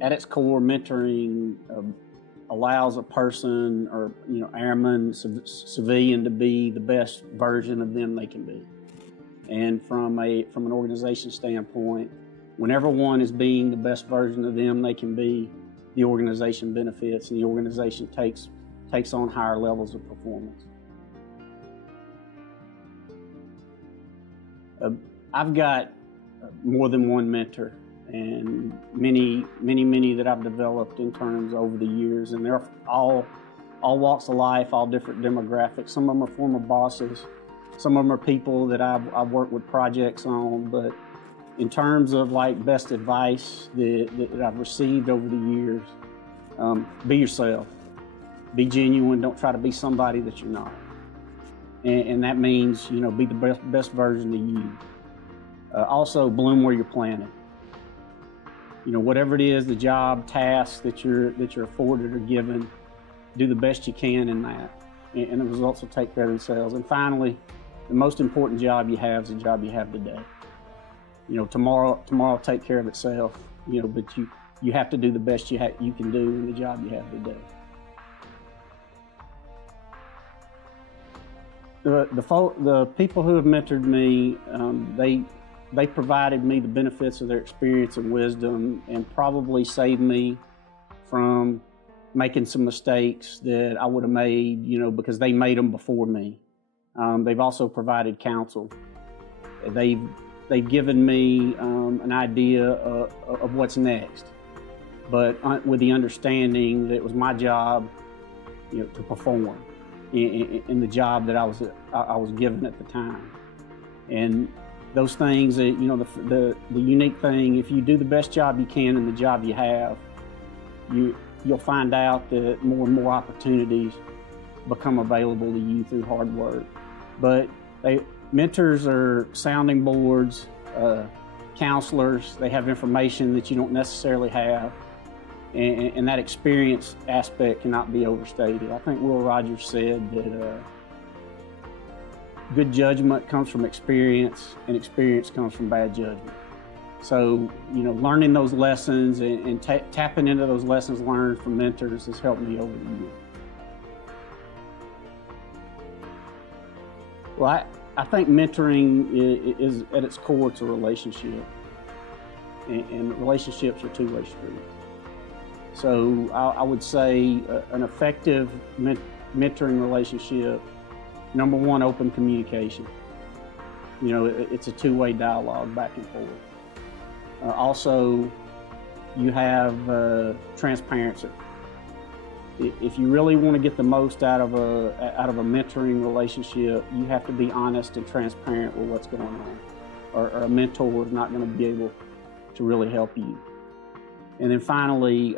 at its core, mentoring allows a person or airman, civilian to be the best version of them they can be. And from an organization standpoint, whenever one is being the best version of them they can be, the organization benefits and the organization takes on higher levels of performance. I've got more than one mentor, and many that I've developed in terms over the years, and they're all walks of life, all different demographics. Some of them are former bosses, some of them are people that I've worked with projects on. But in terms of like best advice that I've received over the years, be yourself, be genuine, don't try to be somebody that you're not, and that means be the best version of you. Also, bloom where you're planted. Whatever it is, the job, tasks that you're afforded or given, do the best you can in that, and the results will take care of themselves. And finally, the most important job you have is the job you have today. Tomorrow will take care of itself. But you have to do the best you can do in the job you have today. The people who have mentored me, they provided me the benefits of their experience and wisdom, and probably saved me from making some mistakes that I would have made, because they made them before me. They've also provided counsel. They've given me an idea of what's next, but with the understanding that it was my job, to perform in the job that I was given at the time. And those things that, the unique thing, if you do the best job you can in the job you have, you'll find out that more and more opportunities become available to you through hard work. But mentors are sounding boards, counselors. They have information that you don't necessarily have, and that experience aspect cannot be overstated. I think Will Rogers said that good judgment comes from experience, and experience comes from bad judgment. So, learning those lessons and tapping into those lessons learned from mentors has helped me over the years. Well, I think mentoring is at its core, it's a relationship, and relationships are two-way streets. So I would say an effective mentoring relationship, number one, open communication. It's a two-way dialogue back and forth. Also, you have transparency. If you really want to get the most out of a mentoring relationship, you have to be honest and transparent with what's going on, or a mentor is not going to be able to really help you. And then finally,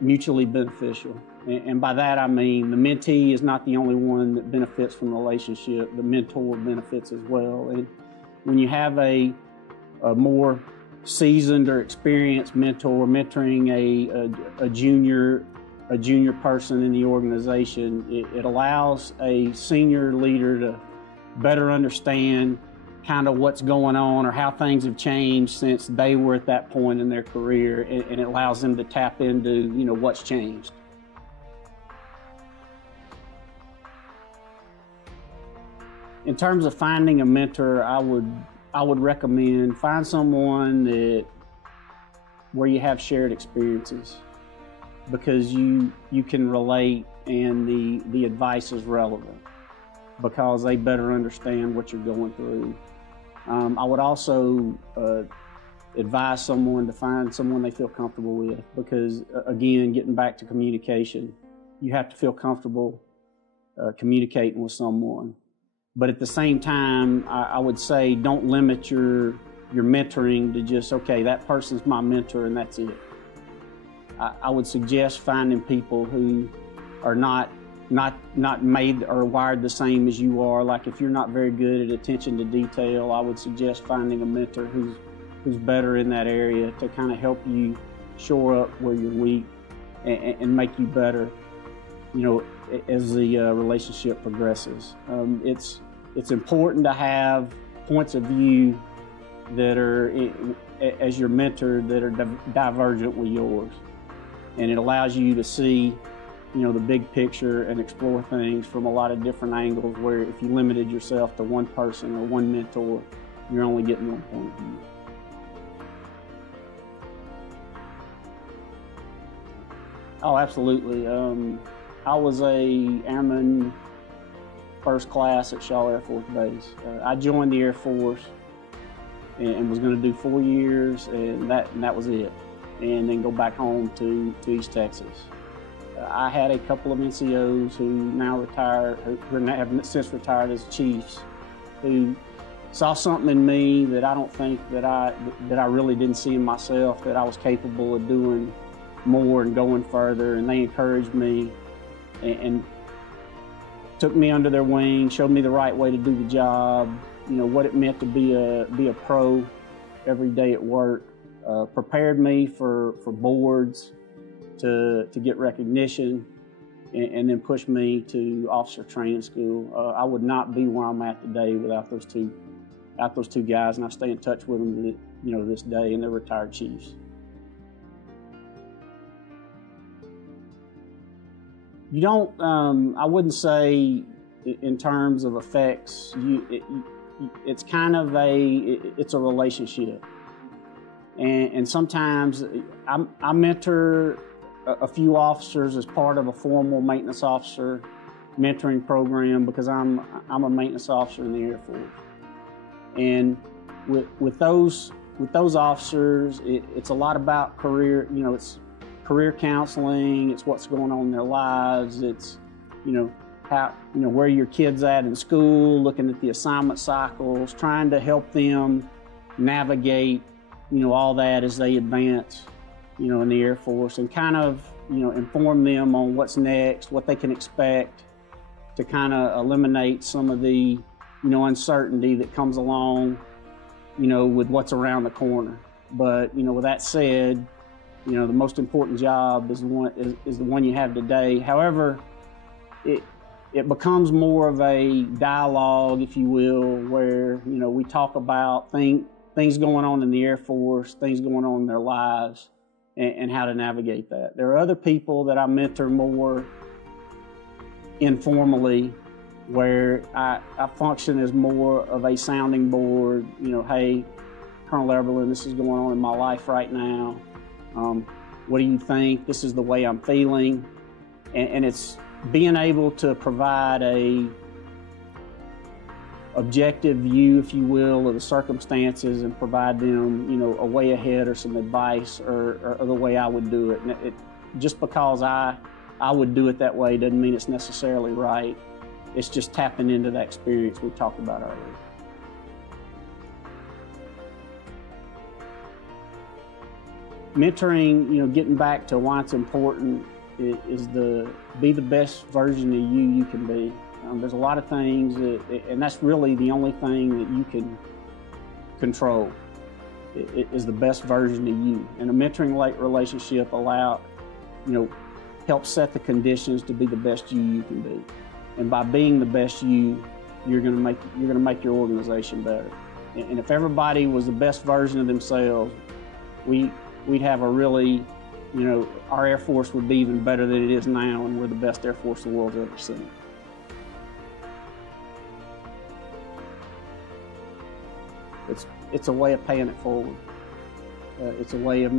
mutually beneficial. And by that I mean the mentee is not the only one that benefits from the relationship, the mentor benefits as well. And when you have a more seasoned or experienced mentor mentoring a junior person in the organization, it allows a senior leader to better understand kind of what's going on or how things have changed since they were at that point in their career, and it allows them to tap into what's changed. In terms of finding a mentor, I would recommend find someone where you have shared experiences, because you can relate and the advice is relevant because they better understand what you're going through. I would also advise someone to find someone they feel comfortable with, because again, getting back to communication, you have to feel comfortable communicating with someone. But at the same time, I would say don't limit your mentoring to just, okay, that person's my mentor and that's it. I would suggest finding people who are not made or wired the same as you are. Like if you're not very good at attention to detail, I would suggest finding a mentor who's better in that area to kind of help you shore up where you're weak and make you better, as the relationship progresses. It's important to have points of view that are, as your mentor, that are divergent with yours. and it allows you to see, the big picture and explore things from a lot of different angles, where if you limited yourself to one person or one mentor, you're only getting one point of view. Oh, absolutely. I was a airman first class at Shaw Air Force Base. I joined the Air Force and was going to do 4 years, and that was it, and then go back home to East Texas. I had a couple of NCOs who now retired, who have since retired as chiefs, who saw something in me that I don't think that I really didn't see in myself, that I was capable of doing more and going further, and they encouraged me and took me under their wing, showed me the right way to do the job, what it meant to be a pro every day at work, prepared me for boards, to get recognition, and then pushed me to officer training school. I would not be where I'm at today without those two guys, and I stay in touch with them to this day, and they're retired chiefs. You don't, I wouldn't say in terms of effects, it's kind of it's a relationship. And sometimes I mentor a few officers as part of a formal maintenance officer mentoring program, because I'm a maintenance officer in the Air Force. And with those officers, it's a lot about career, it's career counseling, it's what's going on in their lives, it's, how, where your kid's at in school, looking at the assignment cycles, trying to help them navigate, all that as they advance, in the Air Force, and kind of, inform them on what's next, what they can expect, to kind of eliminate some of the, uncertainty that comes along, with what's around the corner. But, with that said, the most important job is the one you have today. However, it becomes more of a dialogue, if you will, where, we talk about things going on in the Air Force, things going on in their lives, and how to navigate that. There are other people that I mentor more informally, where I function as more of a sounding board. Hey, Colonel Eberlan, this is going on in my life right now. What do you think? This is the way I'm feeling. And it's being able to provide a objective view, if you will, of the circumstances, and provide them, a way ahead or some advice, or the way I would do it. And just because I would do it that way doesn't mean it's necessarily right. It's just tapping into that experience we talked about earlier. Mentoring, getting back to why it's important, is be the best version of you can be. There's a lot of things, and that's really the only thing that you can control, is the best version of you. And a mentoring relationship helps set the conditions to be the best you can be. And by being the best you're going to make your organization better. And if everybody was the best version of themselves, we'd have a really, our Air Force would be even better than it is now, and we're the best Air Force the world's ever seen. It's a way of paying it forward. It's a way of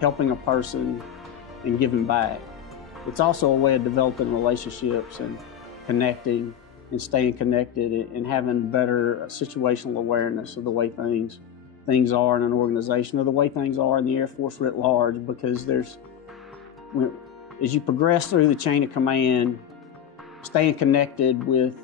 helping a person and giving back. It's also a way of developing relationships and connecting and staying connected and having better situational awareness of the way things are in an organization, or the way things are in the Air Force writ large, because as you progress through the chain of command, staying connected with,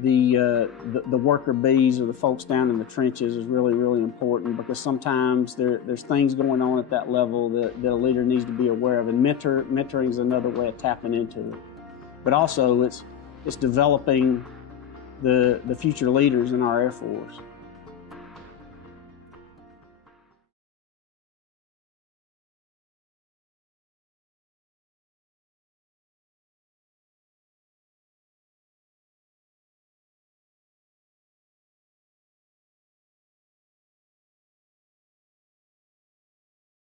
the worker bees, or the folks down in the trenches, is really, really important, because sometimes there's things going on at that level that a leader needs to be aware of, and mentoring is another way of tapping into it. But also it's developing the future leaders in our Air Force.